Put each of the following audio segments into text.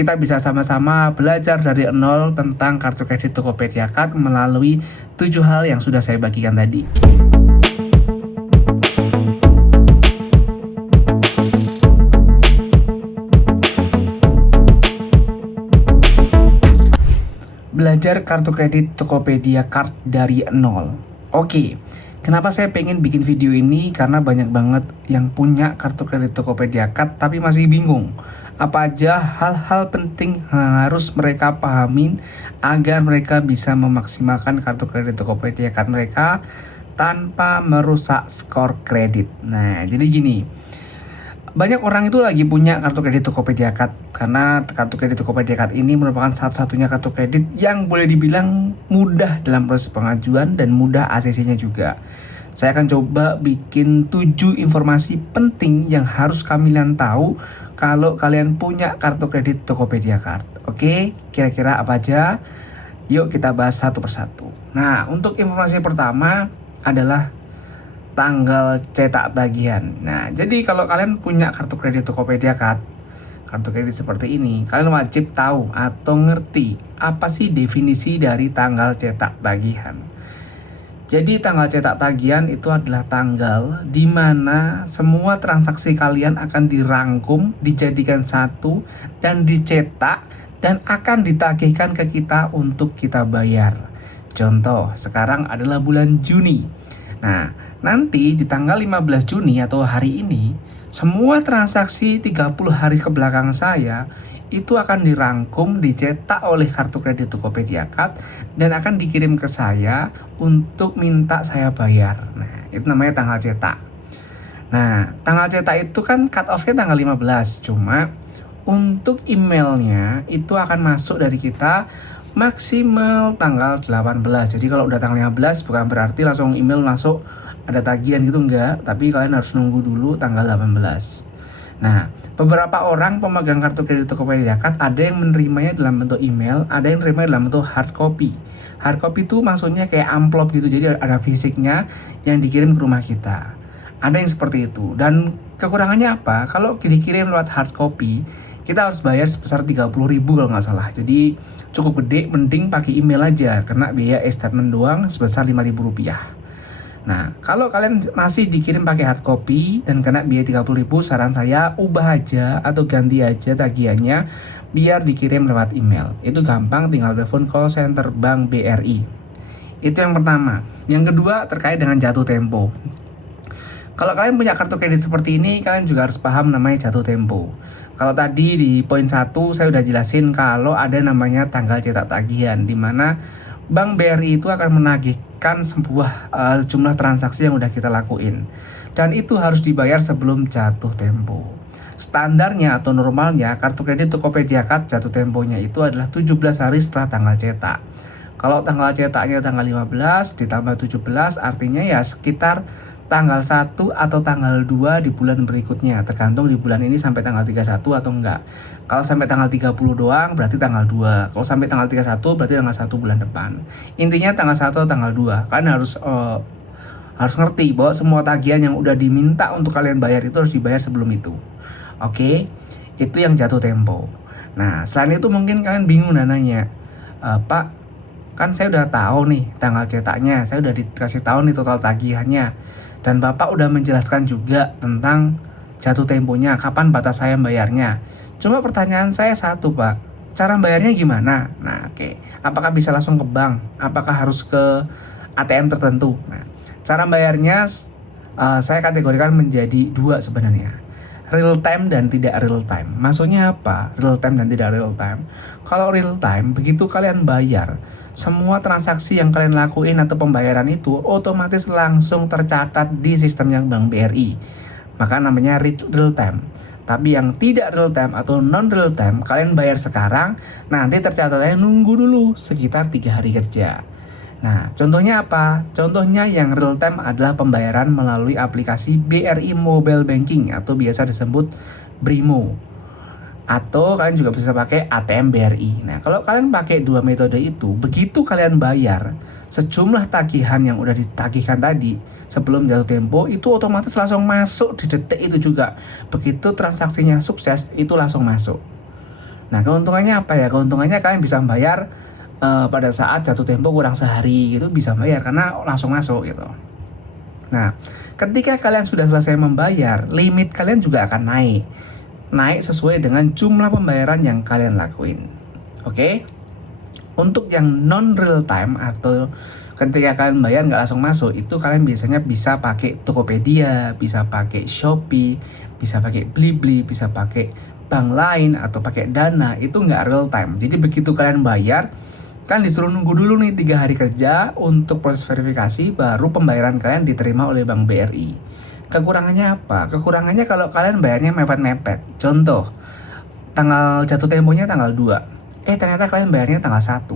kita bisa sama-sama belajar dari nol tentang kartu kredit Tokopedia Card melalui 7 hal yang sudah saya bagikan tadi. Belajar kartu kredit Tokopedia Card dari nol. Oke, kenapa saya pengen bikin video ini? Karena banyak banget yang punya kartu kredit Tokopedia Card tapi masih bingung apa aja hal-hal penting yang harus mereka pahamin agar mereka bisa memaksimalkan kartu kredit Tokopedia Card mereka tanpa merusak skor kredit. Nah, jadi gini, banyak orang itu lagi punya kartu kredit Tokopedia Card karena kartu kredit Tokopedia Card ini merupakan satu-satunya kartu kredit yang boleh dibilang mudah dalam proses pengajuan dan mudah ACC-nya juga. Saya akan coba bikin 7 informasi penting yang harus kalian tahu kalau kalian punya kartu kredit Tokopedia Card. Oke, kira-kira apa aja? Yuk kita bahas satu persatu. Nah, untuk informasi pertama adalah tanggal cetak tagihan. Nah, jadi kalau kalian punya kartu kredit Tokopedia Card, kartu kredit seperti ini, kalian wajib tahu atau ngerti apa sih definisi dari tanggal cetak tagihan. Jadi tanggal cetak tagihan itu adalah tanggal di mana semua transaksi kalian akan dirangkum, dijadikan satu, dan dicetak, dan akan ditagihkan ke kita untuk kita bayar. Contoh, sekarang adalah bulan Juni. Nah, nanti di tanggal 15 Juni atau hari ini, semua transaksi 30 hari ke belakang saya itu akan dirangkum, dicetak oleh kartu kredit Tokopedia Card dan akan dikirim ke saya untuk minta saya bayar. Nah, itu namanya tanggal cetak. Nah, tanggal cetak itu kan cut off-nya tanggal 15. Cuma untuk emailnya itu akan masuk dari kita maksimal tanggal 18. Jadi kalau udah tanggal 15 bukan berarti langsung email masuk ada tagihan gitu, enggak. Tapi kalian harus nunggu dulu tanggal 18. Nah, beberapa orang pemegang kartu kredit Tokopedia Card ada yang menerimanya dalam bentuk email, ada yang menerima dalam bentuk hard copy. Hard copy itu maksudnya kayak amplop gitu, jadi ada fisiknya yang dikirim ke rumah kita. Ada yang seperti itu. Dan kekurangannya apa? Kalau dikirim lewat hard copy, kita harus bayar sebesar 30.000 kalau nggak salah. Jadi cukup gede, mending pakai email aja, kena biaya e-statement doang sebesar 5.000 rupiah. Nah, kalau kalian masih dikirim pakai hard copy dan kena biaya 30.000, saran saya ubah aja atau ganti aja tagihannya biar dikirim lewat email. Itu gampang, tinggal telepon call center Bank BRI. Itu yang pertama. Yang kedua terkait dengan jatuh tempo. Kalau kalian punya kartu kredit seperti ini, kalian juga harus paham namanya jatuh tempo. Kalau tadi di poin 1 saya udah jelasin kalau ada namanya tanggal cetak tagihan, di mana Bank BRI itu akan menagihkan sebuah jumlah transaksi yang udah kita lakuin. Dan itu harus dibayar sebelum jatuh tempo. Standarnya atau normalnya kartu kredit Tokopedia Card jatuh temponya itu adalah 17 hari setelah tanggal cetak. Kalau tanggal cetaknya tanggal 15 ditambah 17 artinya ya sekitar tanggal 1 atau tanggal 2 di bulan berikutnya. Tergantung di bulan ini sampai tanggal 31 atau enggak. Kalau sampai tanggal 30 doang berarti tanggal 2. Kalau sampai tanggal 31 berarti tanggal 1 bulan depan. Intinya tanggal 1 atau tanggal 2. Kalian harus ngerti bahwa semua tagihan yang udah diminta untuk kalian bayar itu harus dibayar sebelum itu. Oke, itu yang jatuh tempo. Nah, selain itu mungkin kalian bingung dan nanya, Pak, kan saya udah tahu nih tanggal cetaknya, saya udah dikasih tahu nih total tagihannya, dan Bapak udah menjelaskan juga tentang jatuh temponya, kapan batas saya bayarnya. Cuma pertanyaan saya satu, Pak, cara bayarnya gimana? Nah, oke. Apakah bisa langsung ke bank? Apakah harus ke ATM tertentu? Nah, cara bayarnya saya kategorikan menjadi 2 sebenarnya. Real time dan tidak real time. Maksudnya apa? Real time dan tidak real time. Kalau real time, begitu kalian bayar, semua transaksi yang kalian lakuin atau pembayaran itu otomatis langsung tercatat di sistemnya Bank BRI. Maka namanya real time. Tapi yang tidak real time atau non real time, kalian bayar sekarang, nanti tercatatnya nunggu dulu sekitar 3 hari kerja. Nah, contohnya apa? Contohnya yang real time adalah pembayaran melalui aplikasi BRI Mobile Banking atau biasa disebut BRIMO. Atau kalian juga bisa pakai ATM BRI. Nah, kalau kalian pakai 2 metode itu, begitu kalian bayar, sejumlah tagihan yang udah ditagihkan tadi sebelum jatuh tempo itu otomatis langsung masuk di detik itu juga. Begitu transaksinya sukses, itu langsung masuk. Nah, keuntungannya apa ya? Keuntungannya kalian bisa bayar pada saat jatuh tempo kurang sehari itu bisa bayar karena langsung masuk gitu. Nah, ketika kalian sudah selesai membayar, limit kalian juga akan naik. Naik sesuai dengan jumlah pembayaran yang kalian lakuin. Oke? Untuk yang non real time atau ketika kalian bayar nggak langsung masuk, itu kalian biasanya bisa pakai Tokopedia, bisa pakai Shopee, bisa pakai Blibli, bisa pakai bank lain atau pakai Dana. Itu nggak real time. Jadi begitu kalian bayar, kalian disuruh nunggu dulu nih 3 hari kerja untuk proses verifikasi, baru pembayaran kalian diterima oleh Bank BRI. Kekurangannya apa? Kekurangannya kalau kalian bayarnya mepet-mepet. Contoh, tanggal jatuh temponya tanggal 2. Ternyata kalian bayarnya tanggal 1.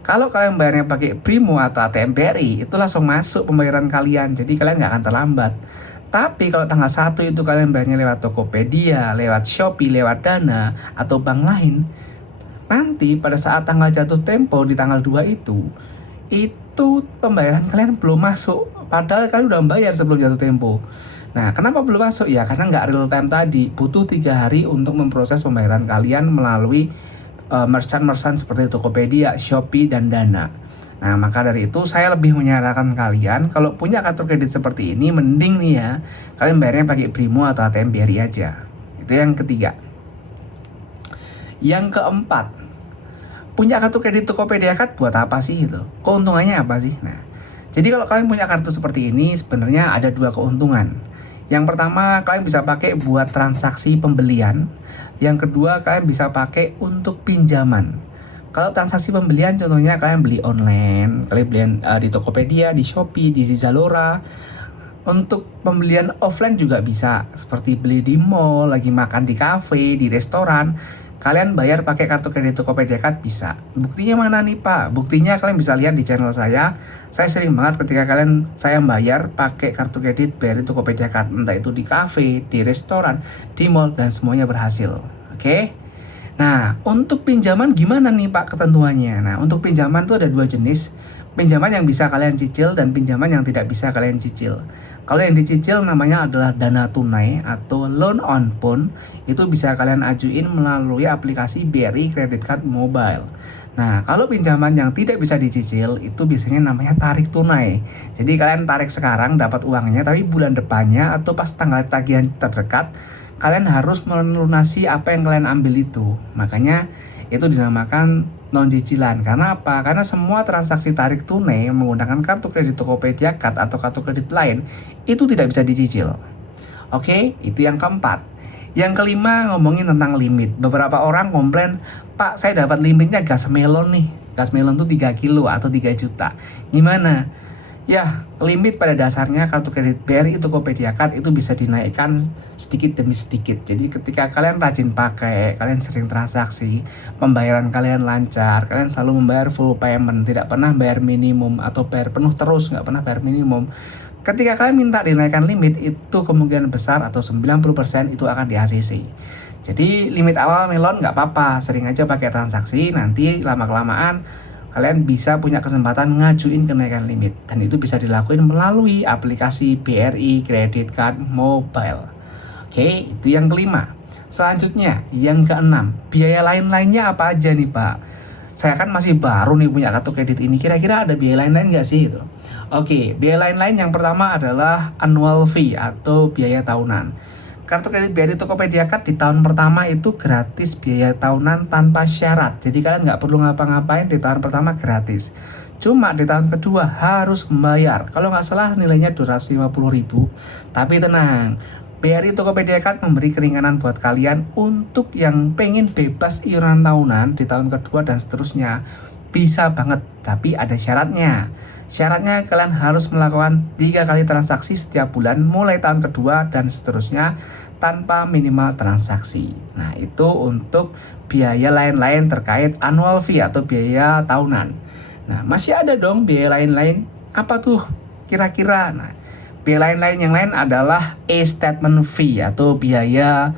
Kalau kalian bayarnya pakai Brimo atau ATM BRI, itu langsung masuk pembayaran kalian. Jadi kalian nggak akan terlambat. Tapi kalau tanggal 1 itu kalian bayarnya lewat Tokopedia, lewat Shopee, lewat Dana, atau bank lain, nanti pada saat tanggal jatuh tempo di tanggal 2 itu pembayaran kalian belum masuk. Padahal kalian udah bayar sebelum jatuh tempo. Nah, kenapa belum masuk? Ya karena nggak real time tadi. Butuh 3 hari untuk memproses pembayaran kalian melalui merchant-merchant seperti Tokopedia, Shopee, dan Dana. Nah, maka dari itu saya lebih menyarankan kalian kalau punya kartu kredit seperti ini, mending nih ya, kalian bayarnya pakai Brimo atau ATM BRI aja. Itu yang ketiga. Yang keempat, punya kartu kredit Tokopedia Card buat apa sih itu? Keuntungannya apa sih? Nah, jadi kalau kalian punya kartu seperti ini sebenarnya ada 2 keuntungan. Yang pertama, kalian bisa pakai buat transaksi pembelian. Yang kedua, kalian bisa pakai untuk pinjaman. Kalau transaksi pembelian contohnya kalian beli online, kalian beli di Tokopedia, di Shopee, di Zalora. Untuk pembelian offline juga bisa, seperti beli di mall, lagi makan di cafe, di restoran. Kalian bayar pakai kartu kredit Tokopedia Card bisa. Buktinya mana nih Pak? Buktinya kalian bisa lihat di channel saya. Saya sering banget ketika saya bayar pakai kartu kredit BRI Tokopedia Card. Entah itu di cafe, di restoran, di mall, dan semuanya berhasil. Oke? Nah, untuk pinjaman gimana nih Pak ketentuannya? Nah, untuk pinjaman tuh ada 2 jenis. Pinjaman yang bisa kalian cicil dan pinjaman yang tidak bisa kalian cicil. Kalau yang dicicil namanya adalah dana tunai atau loan on phone. Itu bisa kalian ajuin melalui aplikasi BRI Credit Card Mobile. Nah, kalau pinjaman yang tidak bisa dicicil itu biasanya namanya tarik tunai. Jadi kalian tarik sekarang dapat uangnya, tapi bulan depannya atau pas tanggal tagihan terdekat kalian harus melunasi apa yang kalian ambil itu. Makanya itu dinamakan non-cicilan. Karena apa? Karena semua transaksi tarik tunai menggunakan kartu kredit Tokopedia Card atau kartu kredit lain itu tidak bisa dicicil. Oke, itu yang keempat. Yang kelima, ngomongin tentang limit. Beberapa orang komplain, Pak, saya dapat limitnya gas melon nih. Gas melon tuh 3 kilo atau 3 juta. Gimana? Ya, limit pada dasarnya kartu kredit BRI Tokopedia Card itu bisa dinaikkan sedikit demi sedikit. Jadi ketika kalian rajin pakai, kalian sering transaksi, pembayaran kalian lancar, kalian selalu membayar full payment, tidak pernah bayar minimum atau bayar penuh terus, nggak pernah bayar minimum. Ketika kalian minta dinaikkan limit, itu kemungkinan besar atau 90% itu akan di ACC. Jadi limit awal melon nggak apa-apa, sering aja pakai transaksi, nanti lama-kelamaan kalian bisa punya kesempatan ngajuin kenaikan limit. Dan itu bisa dilakuin melalui aplikasi BRI Credit Card Mobile. Oke, itu yang kelima. Selanjutnya, yang keenam, biaya lain-lainnya apa aja nih Pak? Saya kan masih baru nih punya kartu kredit ini, kira-kira ada biaya lain-lain nggak sih itu? Oke, biaya lain-lain yang pertama adalah annual fee atau biaya tahunan. Kartu kredit BRI Tokopedia Card di tahun pertama itu gratis biaya tahunan tanpa syarat. Jadi kalian nggak perlu ngapa-ngapain, di tahun pertama gratis. Cuma di tahun kedua harus membayar. Kalau nggak salah nilainya 250.000. Tapi tenang, BRI Tokopedia Card memberi keringanan buat kalian untuk yang pengen bebas iuran tahunan di tahun kedua dan seterusnya. Bisa banget, tapi ada syaratnya. Syaratnya kalian harus melakukan 3 kali transaksi setiap bulan mulai tahun kedua dan seterusnya tanpa minimal transaksi. Nah, itu untuk biaya lain-lain terkait annual fee atau biaya tahunan. Nah, masih ada dong biaya lain-lain. Apa tuh kira-kira? Nah, biaya lain-lain yang lain adalah e-statement fee atau biaya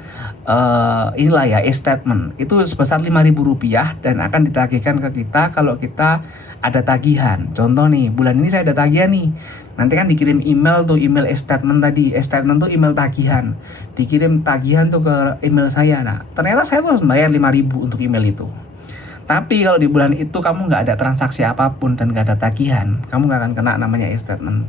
inilah ya e-statement itu sebesar Rp5.000 dan akan ditagihkan ke kita kalau kita ada tagihan. Contoh nih, bulan ini saya ada tagihan nih. Nanti kan dikirim email tuh, email e-statement tadi. E-statement tuh email tagihan. Dikirim tagihan tuh ke email saya. Nah, ternyata saya tuh harus bayar 5.000 untuk email itu. Tapi kalau di bulan itu kamu nggak ada transaksi apapun dan nggak ada tagihan, kamu nggak akan kena namanya e-statement.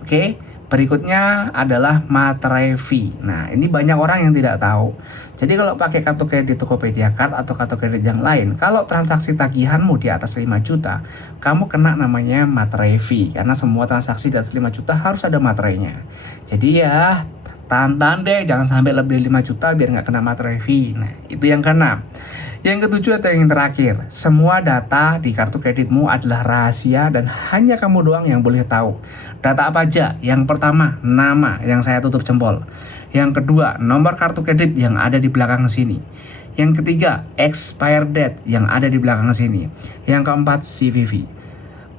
Oke, berikutnya adalah materai fee. Nah, ini banyak orang yang tidak tahu. Jadi kalau pakai kartu kredit Tokopedia Card atau kartu kredit yang lain, kalau transaksi tagihanmu di atas 5 juta, kamu kena namanya materai fee. Karena semua transaksi di atas 5 juta harus ada materainya. Jadi ya, tahan-tahan deh, jangan sampai lebih dari 5 juta biar nggak kena materai fee. Nah, itu yang keenam. Yang ketujuh atau yang terakhir, semua data di kartu kreditmu adalah rahasia dan hanya kamu doang yang boleh tahu. Data apa aja? Yang pertama, nama yang saya tutup jempol. Yang kedua, nomor kartu kredit yang ada di belakang sini. Yang ketiga, expire date yang ada di belakang sini. Yang keempat, CVV.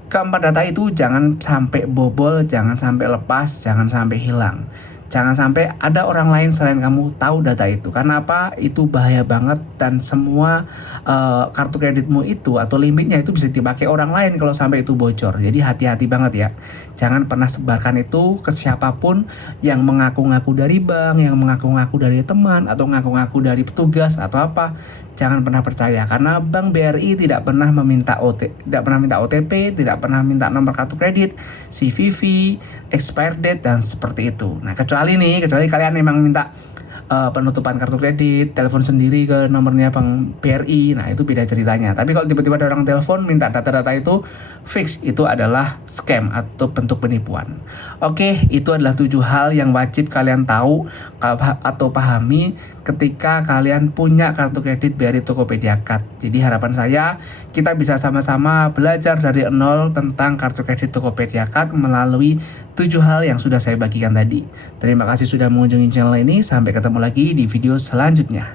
Keempat data itu jangan sampai bobol, jangan sampai lepas, jangan sampai hilang. Jangan sampai ada orang lain selain kamu tahu data itu. Karena apa? Itu bahaya banget dan semua kartu kreditmu itu atau limitnya itu bisa dipakai orang lain kalau sampai itu bocor. Jadi hati-hati banget ya. Jangan pernah sebarkan itu ke siapapun yang mengaku-ngaku dari bank, yang mengaku-ngaku dari teman atau ngaku-ngaku dari petugas atau apa. Jangan pernah percaya karena Bank BRI tidak pernah meminta OTP, tidak pernah minta nomor kartu kredit, CVV, expired date dan seperti itu. Nah, kecuali kalian memang minta penutupan kartu kredit, telepon sendiri ke nomornya Bank BRI, nah itu beda ceritanya. Tapi kalau tiba-tiba ada orang telepon minta data-data itu, fix itu adalah scam atau bentuk penipuan. Oke, itu adalah 7 hal yang wajib kalian tahu atau pahami ketika kalian punya kartu kredit BRI Tokopedia Card. Jadi harapan saya kita bisa sama-sama belajar dari nol tentang kartu kredit Tokopedia Card melalui 7 hal yang sudah saya bagikan tadi. Terima kasih sudah mengunjungi channel ini. Sampai ketemu lagi di video selanjutnya.